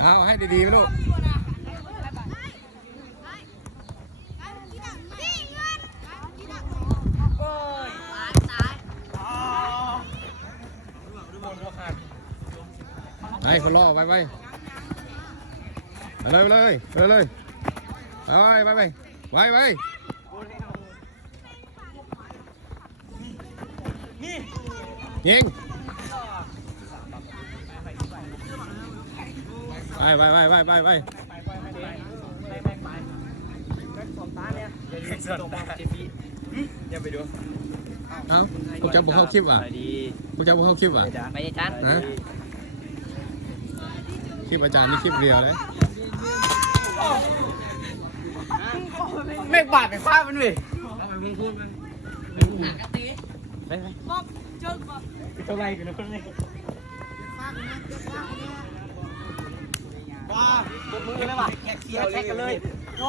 เอาให้ดีๆไหมลูกไอ้คนล่อไปเลยไปยิงไปอย่าไปดูเอ้าพวกเจ้าบุกเข้าคลิปว่ะพวกเจ้าบุกเข้าคลิปว่ะไปอาจารย์นะคลิปอาจารย์นี่คลิปเรียวเลยเมฆบาดไปฟาดมันเลยไปบอกเจอบอกเท่าไรกันนะคนนี้ว้าตัวมือเลยว่ะแขกเสียแขกกันเลยโอ้